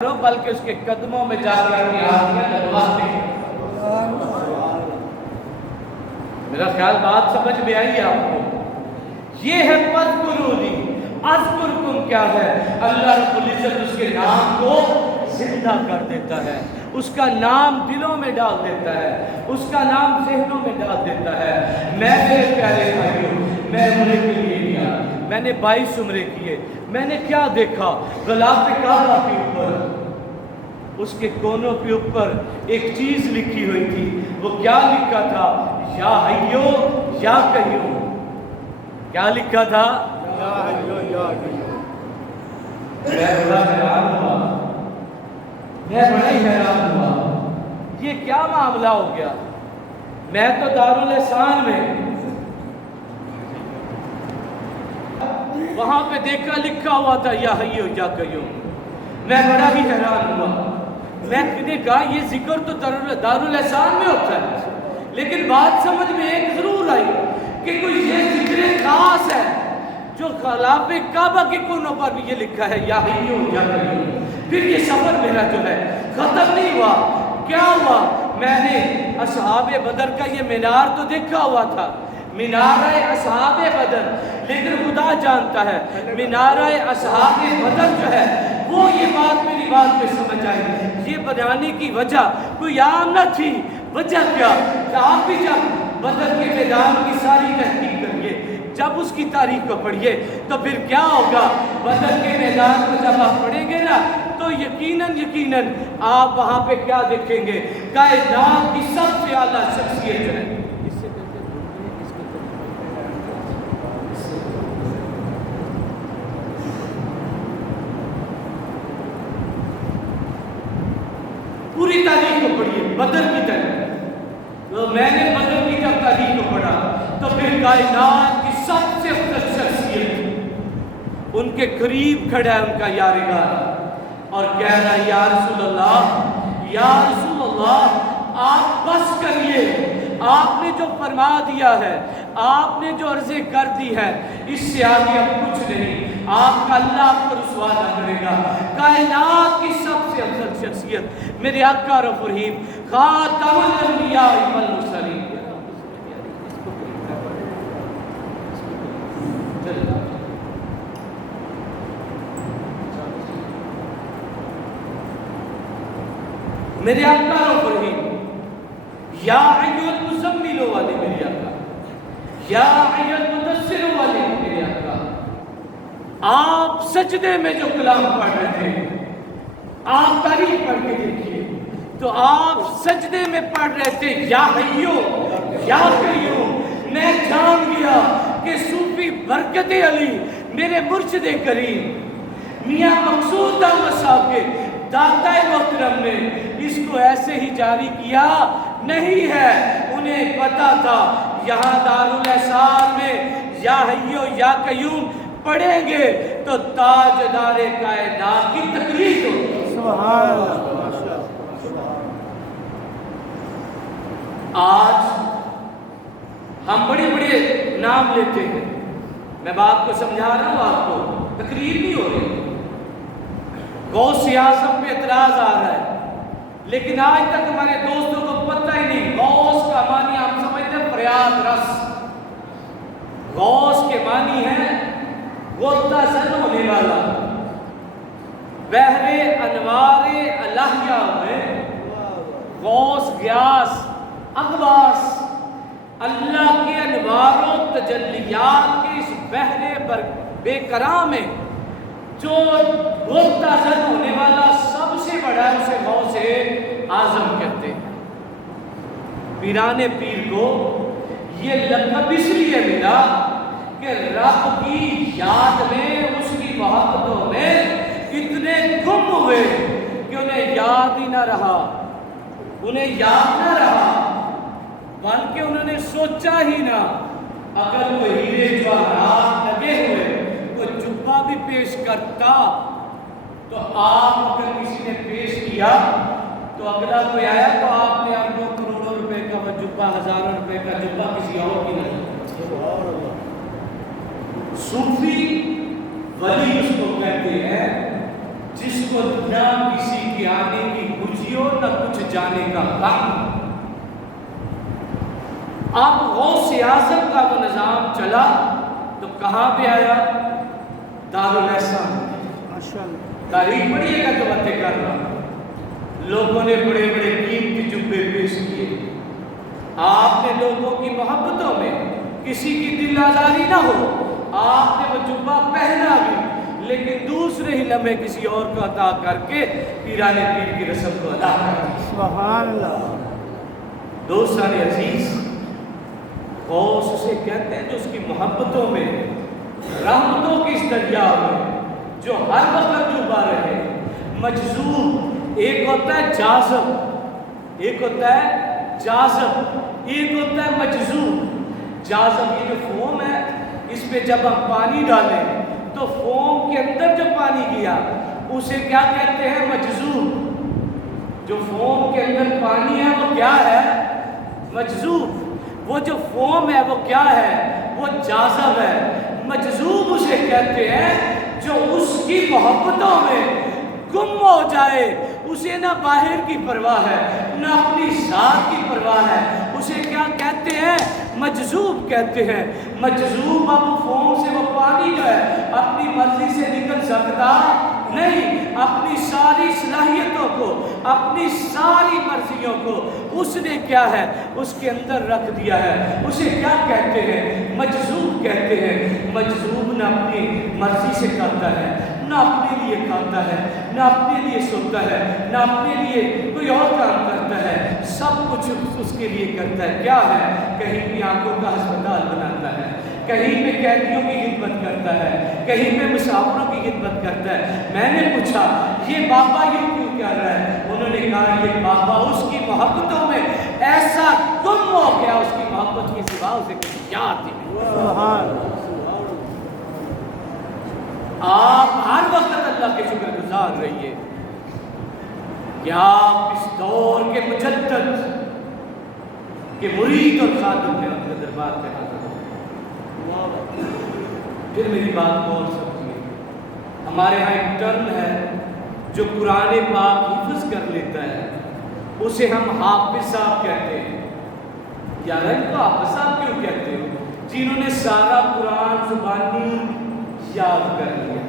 بلکہ اس کے قدموں میں جا کر اپنی آنکھیں لگواتے ہیں۔ میرا خیال بات سمجھ میں آئی آپ کو؟ یہ ہے فَاذْكُرُونِی اذکرکم کیا ہے؟ اللہ رب العزت اس کے نام کو زندہ کر دیتا ہے، اس کا نام دلوں میں ڈال دیتا ہے، اس کا نام ذہنوں میں ڈال دیتا ہے۔ میں میرے پیارے بھائیوں، میں عمرے کے لیے گیا، میں نے 22 عمرے کیے، میں نے کیا دیکھا؟ غلاف کعبہ کے اوپر، اس کے کونوں کے اوپر ایک چیز لکھی ہوئی تھی۔ وہ کیا لکھا تھا؟ یا حیو یا قیوم۔ کیا لکھا تھا؟ یا حیو یا قیوم۔ میں بڑا حیران ہوا، میں بڑا ہی حیران ہوا، یہ کیا معاملہ ہو گیا؟ میں تو دارالحسان میں وہاں پہ دیکھا لکھا ہوا تھا یا حیو یا قیوم۔ میں بڑا ہی حیران ہوا، میں نے کہا یہ ذکر تو دارالحسان میں ہوتا ہے، لیکن بات سمجھ میں ایک ضرور آئی کہ کوئی یہ ذکر خاص ہے جو غلاف کعبہ کے کونوں پر بھی یہ لکھا ہے یا حیو یا قیوم۔ پھر یہ سفر میرا جو ہے ختم نہیں ہوا، کیا ہوا؟ میں نے اصحاب بدر کا یہ مینار تو دیکھا ہوا تھا، مینارہ اصحاب بدر، لیکن خدا جانتا ہے مینارہ اصحاب بدر جو ہے وہ یہ بات میری بات پہ سمجھ آئی، یہ بنانے کی وجہ کوئی عام نہ تھی۔ وجہ کیا؟ کہ آپ بھی جب بدر کے میدان کی ساری تحقیق کریے، جب اس کی تاریخ کو پڑھیے تو پھر کیا ہوگا؟ بدر کے میدان کو جب آپ پڑھیں گے نا تو یقیناً آپ وہاں پہ کیا دیکھیں گے؟ کائنات کی سب سے اعلیٰ شخصیت جو ہے۔ پوری تاریخ کو پڑھیے، بدر کی تاریخ، تو میں نے بدر کی جب تاریخ کو پڑھا تو پھر کائنات کی سب سے افضل شخصیت ان کے قریب کھڑا ہے ان کا یارگار، اور کہہ رہا ہے یا رسول اللہ، یا رسول اللہ آپ بس کریے، آپ نے جو فرما دیا ہے، آپ نے جو عرضیں کر دی ہے، اس سے آگے اب کچھ نہیں، آپ کا اللہ آپ کو رسوا نہ کرے گا۔ کائنات کی سب سے افضل شخصیت میرے آقا رب الرحیم خاتم الانبیاء والمرسلین، میرے آقا رب الرحیم یا ایھا المزمل والے میرے آقا، یا ایھا المدثر والے میرے آقا، آپ سجدے میں جو کلام پڑھ رہے تھے، آپ تاریخ پڑھ کے دیکھیے تو آپ سجدے میں پڑھ رہے تھے یا حیو یا قیوم۔ میں جان گیا کہ صوفی برکت علی میرے مرشد کریم میاں مقصود احمد صاحب کے داتا محترم نے اس کو ایسے ہی جاری کیا نہیں ہے، انہیں پتا تھا یہاں دارالحسان میں یا حیو یا قیوم پڑھیں گے تو تاجدار کائنات کی تقریر ہوگی۔ سبحان اللہ۔ آج ہم بڑے بڑے نام لیتے ہیں، میں بات کو سمجھا رہا ہوں، آپ کو تقریر نہیں ہو رہی، غوث اعظم پہ اعتراض آ رہا ہے، لیکن آج تک ہمارے دوستوں کو پتہ ہی نہیں غوث کا معنی ہم سمجھتے ہیں فریاد رس۔ غوث کے معنی ہے غوطہ زن ہونے والا، بحر انوار الہیہ میں غوث غیاث اغواث، اللہ کے انوار و تجلیات کے اس بحر بے کرا میں جو غوطہ زن ہونے والا سب سے بڑا ہے اسے غوث اعظم کہتے ہیں۔ پیران پیر کو یہ لقب اس لیے ملا کہ رب کی یاد میں اس کی محبتوں میں اتنے گم ہوئے کہ انہیں یاد ہی نہ رہا، انہیں یاد نہ رہا، بلکہ انہوں نے سوچا ہی نہ اگر کوئی ہیرے جواہرات لگے ہوئے کوئی جبہ بھی پیش کرتا تو آپ اگر کسی نے پیش کیا تو اگلا کوئی آیا تو آپ نے اب 2 کروڑوں روپے کا وہ جبہ، ہزاروں روپے کا جبہ کسی اور کی نہیں۔ صوفی ولی اس کو کہتے ہیں جس کو نہ کسی کے آنے کی خوشی ہو نہ کچھ جانے کا غم۔ اب غوث اعظم کا وہ نظام چلا تو کہاں پہ آیا؟ دارالحسن۔ تاریخ پڑھیے گا تو باتیں کر رہا ہوں۔ لوگوں نے بڑے بڑے قیمتی جبے پیش کیے، آپ نے لوگوں کی محبتوں میں کسی کی دل آزاری نہ ہو، آپ نے وہ جبہ پہنا بھی، لیکن دوسرے ہی لمحے کسی اور کو عطا کر کے پیران پیر کی رسم کو ادا کر دی۔ سبحان اللہ۔ دوستان عزیز، غوث اسے کہتے ہیں جو اس کی محبتوں میں، رحمتوں کی اس دریا میں جو ہر وقت ڈوبا رہے۔ مجذوب ایک ہوتا ہے جاذب، ایک ہوتا ہے جاذب، ایک ہوتا ہے مجذوب۔ جاذب یہ جو فوم ہے، اس پہ جب ہم پانی ڈالیں تو فوم کے اندر جو پانی گیا اسے کیا کہتے ہیں؟ مجذوب۔ جو فوم کے اندر پانی ہے وہ کیا ہے؟ مجذوب۔ وہ جو فوم ہے وہ کیا ہے؟ وہ جاذب ہے۔ مجذوب اسے کہتے ہیں جو اس کی محبتوں میں گم ہو جائے، اسے نہ باہر کی پرواہ ہے نہ اپنی ذات کی پرواہ ہے، اسے کیا کہتے ہیں؟ مجذوب کہتے ہیں۔ مجذوب اب فوم سے وہ پانی جو ہے اپنی مرضی سے نکل سکتا نہیں، اپنی ساری صلاحیتوں کو، اپنی ساری مرضیوں کو اس نے کیا ہے؟ اس کے اندر رکھ دیا ہے۔ اسے کیا کہتے ہیں؟ مجذوب کہتے ہیں۔ مجذوب نہ اپنی مرضی سے کرتا ہے، نہ اپنے لیے کھاتا ہے، نہ اپنے لیے سوتا ہے، نہ اپنے لیے کوئی اور کام کرتا ہے، سب کچھ اس کے لیے کرتا ہے۔ کیا ہے؟ کہیں بھی آنکھوں کا ہسپتال بناتا ہے، کہیں پہ قیدیوں کی خدمت کرتا ہے، کہیں پہ مسافروں کی خدمت کرتا ہے۔ میں نے پوچھا یہ بابا یہ کیوں کر رہا ہے؟ انہوں نے کہا یہ بابا اس کی محبتوں میں ایسا گم ہو گیا، اس کی محبت کی سوا اسے کچھ یاد ہی نہیں۔ آپ ہر وقت اللہ کے شکر گزار رہیے کہ آپ اس دور کے مجدد کے مرید اور خادم ہیں، اپنے دربار پہ حاضر ہوں۔ پھر میری بات کو اور سمجھیے، ہمارے ہاں ایک ٹرم ہے جو قرآن پاک حفظ کر لیتا ہے، اسے ہم حافظ صاحب کہتے ہیں۔ یار ان کو حافظ صاحب کیوں کہتے ہو؟ جنہوں نے سارا قرآن زبانی یاد کر لیا۔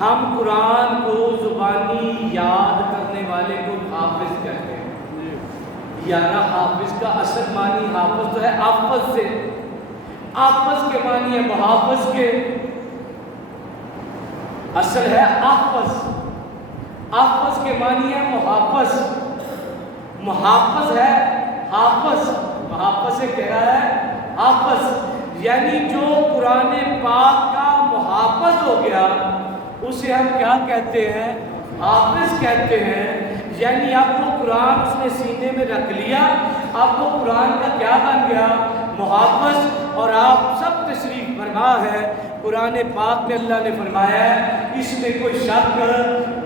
ہم قرآن کو زبانی یاد کرنے والے کو حافظ کہتے ہیں۔ یارا حافظ کا اصل معنی حافظ تو ہے حافظ سے، حافظ کے معنی ہے محافظ کے، اصل ہے حافظ، حافظ کے معنی ہے محافظ، محافظ ہے حافظ، محافظ سے کہہ رہا ہے حافظ، یعنی جو قرآن پاک کا محافظ ہو گیا اسے ہم کیا کہتے ہیں؟ حافظ کہتے ہیں۔ یعنی اب وہ قرآن اس نے سینے میں رکھ لیا، اب وہ قرآن کا کیا بن گیا؟ محافظ۔ اور آپ سب تشریف فرما ہے قرآن پاک میں اللہ نے فرمایا ہے اس میں کوئی شک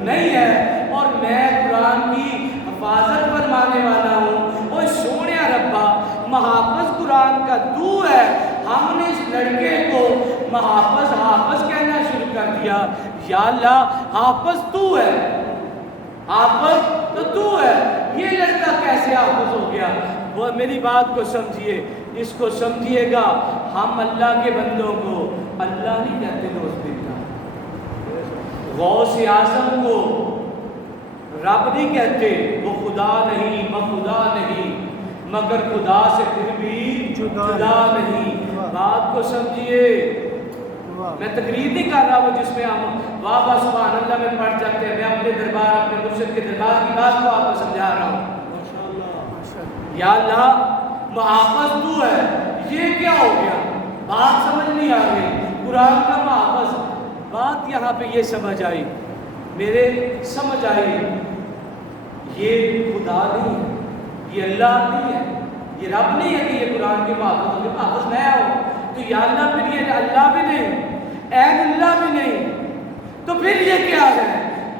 نہیں ہے، اور میں قرآن کی حفاظت فرمانے والا ہوں۔ وہ سونے ربا محافظ قرآن کا تو ہے، ہم نے اس لڑکے کو محافظ حافظ کہنا شروع کر دیا۔ یا اللہ حافظ تو ہے، حافظ تو تو ہے، یہ لڑکا کیسے حافظ ہو گیا؟ وہ میری بات کو سمجھیے، اس کو سمجھیے گا۔ ہم اللہ کے بندوں کو اللہ نہیں کہتے دوست اللہ، غوث اعظم کو رب نہیں کہتے، وہ خدا نہیں، خدا نہیں، مگر خدا سے پھر بھی جدا نہیں۔ بات کو سمجھیے، میں تقریر نہیں کر رہا وہ جس میں ہم واہ واہ سبحان اللہ میں پڑھ جاتے ہیں، میں اپنے دربار، اپنے مرشد کے دربار کی بات کو آپ کو سمجھا رہا ہوں۔ یا اللہ محافظ تو ہے، یہ کیا ہو گیا؟ بات سمجھ نہیں آ رہی، قرآن کا محافظ۔ بات یہاں پہ یہ سمجھ آئی، میرے سمجھ آئی، یہ خدا نہیں ہے، یہ اللہ نہیں ہے، یہ رب نہیں ہے کہ یہ قرآن کے محافظ ہوگے، محافظ میں ہوں تو یا اللہ پھر یہ اللہ بھی نہیں، عین اللہ بھی نہیں، تو پھر یہ کیا ہے؟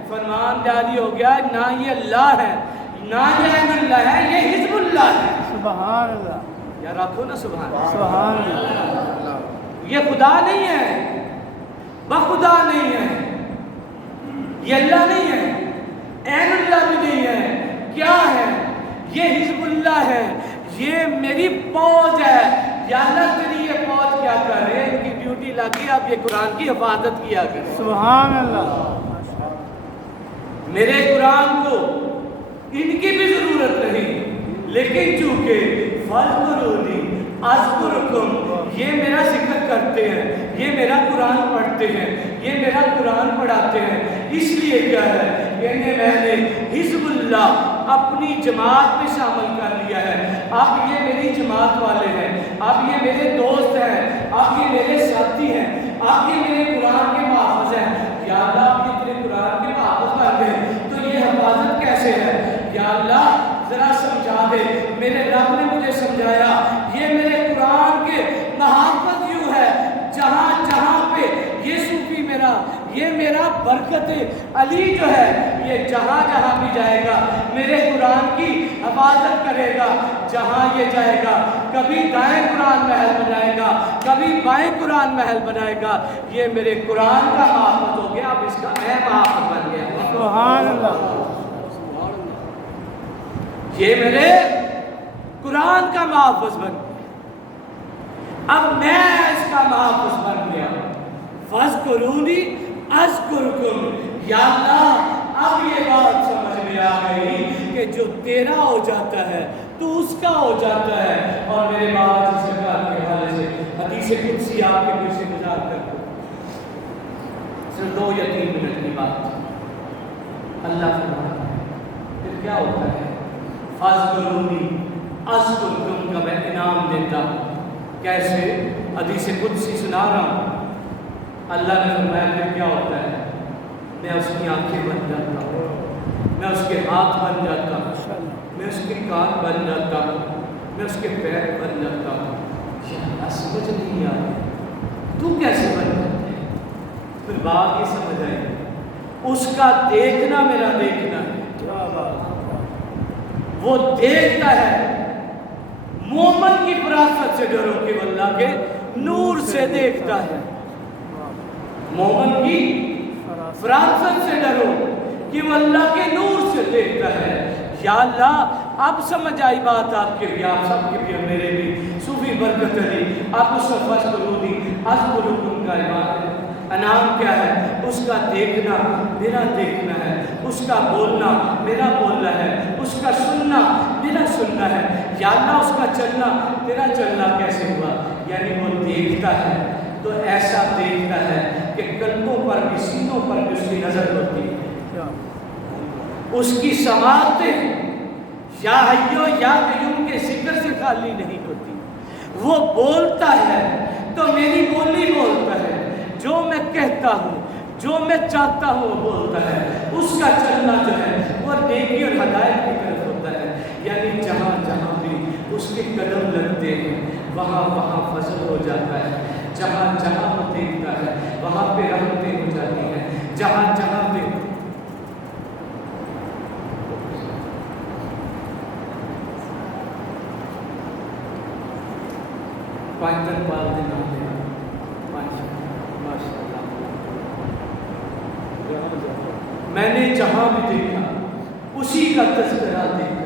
فرمان جاری ہو گیا، نہ یہ اللہ ہے نہ یہ عین اللہ ہے، یہ حزب اللہ ہے۔ سبحان اللہ، یا رکھو نا سبحان اللہ، سبحان اللہ۔ یہ خدا نہیں ہے، بخدا نہیں ہے، یہ اللہ نہیں ہے، عین اللہ بھی نہیں ہے، کیا ہے؟ یہ حزب اللہ ہے، یہ میری فوج ہے۔ یا اللہ تیری یہ فوج کیا کر رہے ہیں؟ ان کی ڈیوٹی لگی، آپ یہ قرآن کی حفاظت کیا کریں۔ سبحان اللہ۔ میرے قرآن کو ان کی بھی ضرورت نہیں، لیکن چونکہ فَاذْكُرُونِی اذکرکم، یہ میرا ذکر کرتے ہیں، یہ میرا قرآن پڑھتے ہیں، یہ میرا قرآن پڑھاتے ہیں، اس لیے کیا ہے کہ میں نے حزب اللہ اپنی جماعت میں شامل کر لیا ہے۔ اب یہ میری جماعت والے ہیں، اب یہ میرے دوست ہیں، اب یہ میرے ساتھی ہیں، اب یہ میرے قرآن کے محافظ ہیں۔ یا اللہ اب یہ تیرے قرآن کے محافظ بن گئے، تو یہ حفاظت کیسے ہے؟ یا اللہ ذرا سمجھا دے۔ میرے رب نے مجھے سمجھایا، یہ میرے قرآن کے محافظ یوں ہے، جہاں جہاں پہ یہ صوفی میرا، یہ میرا برکت علی جو ہے، یہ جہاں جہاں بھی جائے گا میرے قرآن کی حفاظت کرے گا۔ جہاں یہ جائے گا کبھی دائیں قرآن محل بنائے گا، کبھی بائیں قرآن محل بنائے گا۔ یہ میرے قرآن کا محافظ ہو گیا، اب اس کا میں محافظ بن گیا۔ سبحان اللہ۔ یہ میرے قرآن کا محافظ بن گیا، اب میں اس کا محافظ بن گیا۔ فَاذْكُرُونِی اذکرکم، یا اللہ اب یہ بات سمجھ میں آ گئی کہ جو تیرا ہو جاتا ہے تو اس کا ہو جاتا ہے۔ اور میرے بابا جی سرکار کے حوالے سے حدیث قدسی آپ کے پیچھے گزار کر دو، صرف 2 یا 3 منٹ کی بات۔ اللہ فرماتا ہے پھر کیا ہوتا ہے؟ فَاذْكُرُونِی اذکرکم کا میں انعام دیتا ہوں۔ کیسے؟ حدیث قدسی سنا رہا ہوں۔ اللہ نے فرمایا پھر کیا ہوتا ہے؟ میں اس کی آنکھیں بن جاتا ہوں، میں اس کے ہاتھ بن جاتا ہوں، میں اس کے کان بن جاتا ہوں، میں اس کے پیر بن جاتا ہوں۔ یا اللہ سمجھ نہیں آ رہی تو کیسے بن جاتا ہے؟ پھر بات یہ سمجھ آئی، اس کا دیکھنا میرا دیکھنا ہے۔ وہ دیکھتا ہے، مومن کی فراست سے ڈرو کہ وہ اللہ کے نور سے دیکھتا ہے۔ مومن کی فراست سے ڈرو کہ وہ اللہ کے نور سے دیکھتا ہے۔ یا اللہ اب سمجھ آئی بات آپ کے بھی، آپ سب کے بھی، میرے بھی، صوفی برکت علی آپ اس وقت فَاذْكُرُونِی اذکرکم کا انعام کیا ہے؟ اس کا دیکھنا میرا دیکھنا ہے، اس کا بولنا میرا بولنا ہے، اس کا سننا میرا سننا ہے۔ یا اللہ اس کا چلنا تیرا چلنا کیسے ہوا؟ یعنی وہ دیکھتا ہے تو ایسا دیکھتا ہے کہ قلبوں پر بھی، سینوں پر بھی اس کی نظر ہوتی ہے، اس کی سماعتیں یا حیو یا قیوم کے ذکر سے خالی نہیں ہوتی۔ وہ بولتا ہے تو میری بولی بولتا ہے، جو میں کہتا ہوں، جو میں چاہتا ہوں وہ بولتا ہے۔ اس کا چلنا جو ہے وہ نیکی اور ہدایت کی طرف ہوتا ہے۔ یعنی جہاں جہاں بھی اس کے قدم لگتے ہیں وہاں وہاں فضل ہو جاتا ہے، جہاں جہاں وہ دیکھتا ہے وہاں پہ رحمتیں ہو جاتی ہیں، جہاں جہاں پہ پانچن پال دن آتے ہیں، میں نے جہاں بھی دیکھا اسی کا تذکرہ دیکھا۔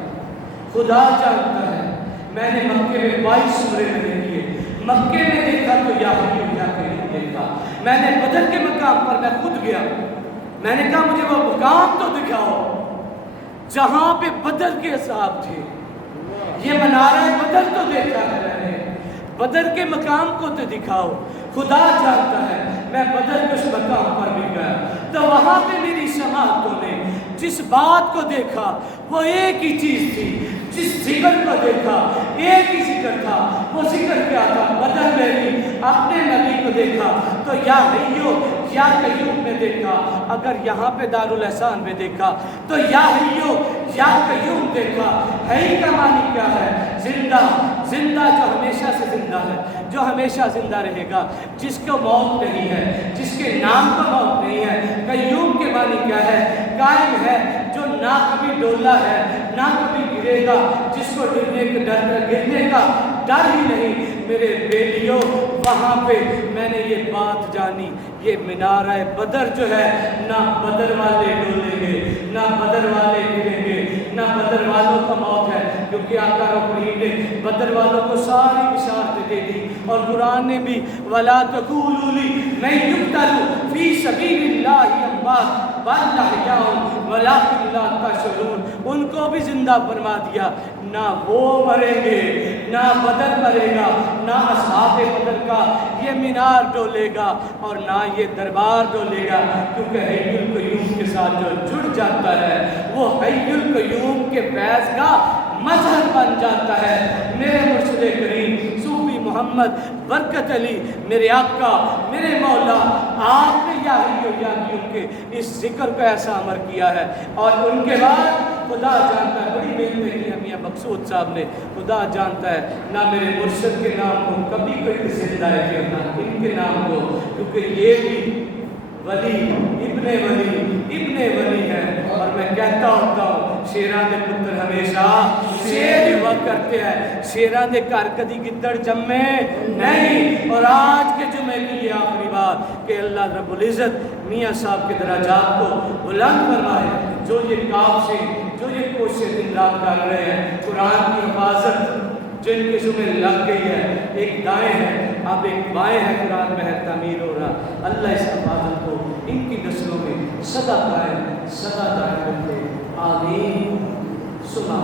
خدا جانتا ہے میں نے مکے میں 22 سورے نہیں کیے، مکے میں دیکھا تو یا حیو یا قیوم دیکھا۔ میں نے بدر کے مقام پر میں خود گیا، میں نے کہا مجھے وہ مقام تو دکھاؤ جہاں پہ بدر کے اصحاب تھے۔ یہ منارہ بدر تو دیکھا ہے میں نے، بدر کے مقام کو تو دکھاؤ۔ خدا جانتا ہے میں بدر کے اس مقام پر بھی گیا تو وہاں پہ میری سماعتوں نے جس بات کو دیکھا وہ ایک ہی چیز تھی، جس ذکر کو دیکھا ایک ہی ذکر تھا۔ وہ ذکر کیا تھا؟ بدر میں بھی اپنے نبی کو دیکھا تو یا حیو یا قیوم میں دیکھا، اگر یہاں پہ دارالاحسان میں دیکھا تو یا حیو یا قیوم دیکھا۔ حی کا معنی کیا ہے؟ زندہ، زندہ جو ہمیشہ سے زندہ ہے، جو ہمیشہ زندہ رہے گا، جس کو موت نہیں ہے، جس کے نام کو موت نہیں ہے۔ قیوم کے معنی کیا ہے؟ قائم ہے، جو نہ کبھی ڈولا ہے نہ کبھی گرے گا، جس کو گرنے کا ڈر ہی نہیں۔ میرے بیلیوں وہاں پہ میں نے یہ بات جانی یہ منارہ بدر جو ہے نہ بدر والے ڈولیں گے، نہ بدر والے گریں گے، نہ بدر والوں کا موت ہے، کیونکہ آقا کریم نے بدر والوں کو ساری بشارتیں دے دی، اور قرآن نے بھی وَلَا تَقُولُوا لِمَن يُقْتَلُ فِي سَبِيلِ اللَّهِ أَمْوَاتٌ بَلْ أَحْيَاءٌ وَلَٰكِن لَّا تَشْعُرُونَ، ان کو بھی زندہ فرما دیا، نہ وہ مریں گے، نہ بدر مرے گا، نہ اصحاب بدر کا یہ مینار ڈولے گا، اور نہ یہ دربار ڈولے گا، کیونکہ حی القیوم کے ساتھ جو جڑ جاتا ہے وہ حی القیوم کے فیض کا مظہر بن جاتا ہے۔ میرے مرشد کریم صوفی محمد برکت علی میرے آقا میرے مولا، آپ نے یا حی یا قیوم کے اس ذکر کو ایسا عمر کیا ہے، اور ان کے بعد خدا جانتا ہے، بڑی محنت کی میاں مقصود صاحب نے، خدا جانتا ہے نہ میرے مرشد کے نام کو کبھی کوئی زندہ ہے نہ ان کے نام کو، کیونکہ یہ بھی ولی ابن ولی ہے، اور میں کہتا ہوتا ہوں شیران دے پتر ہمیشہ شیر ہوا کرتے ہیں، شیران دے گھر کدی گدڑ جمے نہیں۔ اور آج کے جمعے کی یہ آخری بات کہ اللہ رب العزت میاں صاحب کے درجات کو بلند فرمائے، جو یہ کام سے جو یہ کوشش دن رات کر رہے ہیں، قرآن کی حفاظت جن کے ذمہ لگ گئی ہے، ایک دائیں ہے اب ایک بائیں ہے، قرآن میں ہے تعمیر ہو رہا، اللہ اس حفاظت کو ان کی نسلوں میں سدا دائیں رکھے، آمین۔ سنا